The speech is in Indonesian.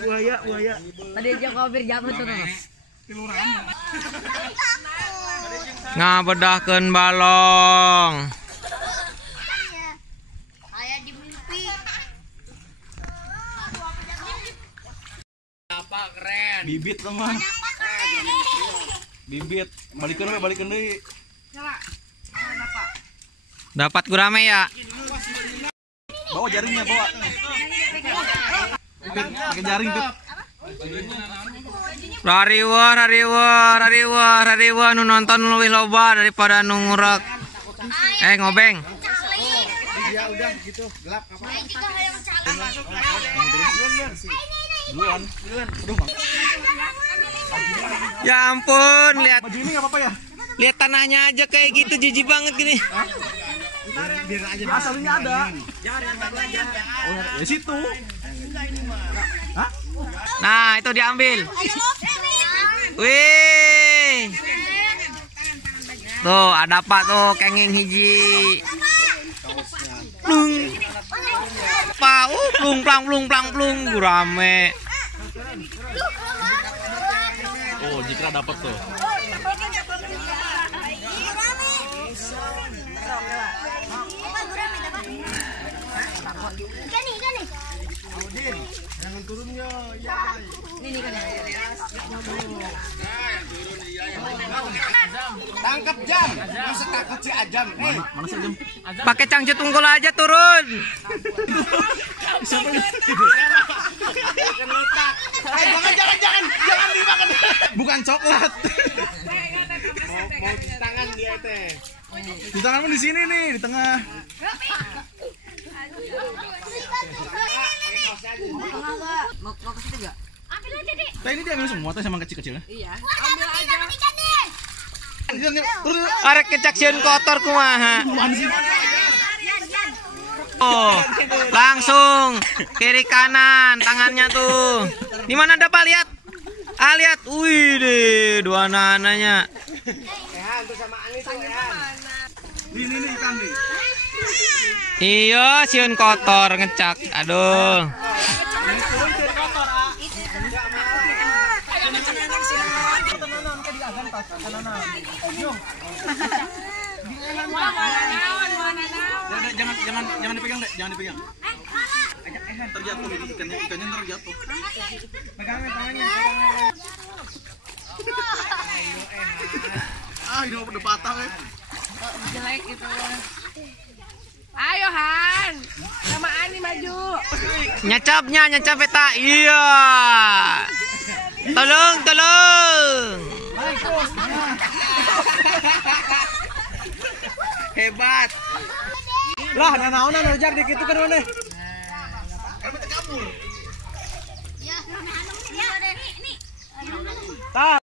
Buaya. Tadi aja kau berjalan tuh. Ngabedahkeun balong. Aya di mimpi. Apa keren? Bibit mah. Bibit. Balikeun deui. Dapat gurame ya. Bawa jaringnya, bawa. Pakai jaring tuh. Rariwah nu nonton lebih loba daripada nu ngurek. Ngobeng. Ya udah gitu, gelap apa? Duluan. Ya ampun, lihat. Baju ini enggak apa-apa ya? Lihat tanahnya aja kayak gitu, jijik banget gini. Biar aja. Aslinya ada. Oh, ya situ. Hah? Nah, itu diambil. Wih. Tuh, ada apa tuh kenging hiji. Plung. Plung gurame. Oh, jika dapat tuh. Jangan turun yo. Ya. Ini kan. Tangkap jam. Masa takut si Ajam. Mana sih jam? Pakai cangcut unggul aja turun. Jangan dimakan. Bukan coklat. Mau di tangan dia teh. Di tanganmu di sini nih, di tengah. Mau ke situ enggak? Ambil aja deh. Teh ini diambil semua teh sama kecil-kecilnya. Iya. Ambil aja. Ikan deh. Turun. Arek kecakseun kotor kumaha. Oh, langsung kiri kanan tangannya tuh. Di mana ada Pak, lihat. Lihat. Wih deh, dua anak-anaknya. Tuh sama Ani tuh Ini ikan nih. Iya, sieun kotor ngecak. Aduh. Jangan dipegang deh, jangan dipegang. Terjatuh ikannya terjatuh. Pegangin tangannya. Ini udah patah ya. Jelek gitu. Ayo Han, sama Ani maju. Nyacap eta. Iya. Tolong. Hebat. Lah, nanaonan ngejar di kitu kan mana? Ya, nih. Tah.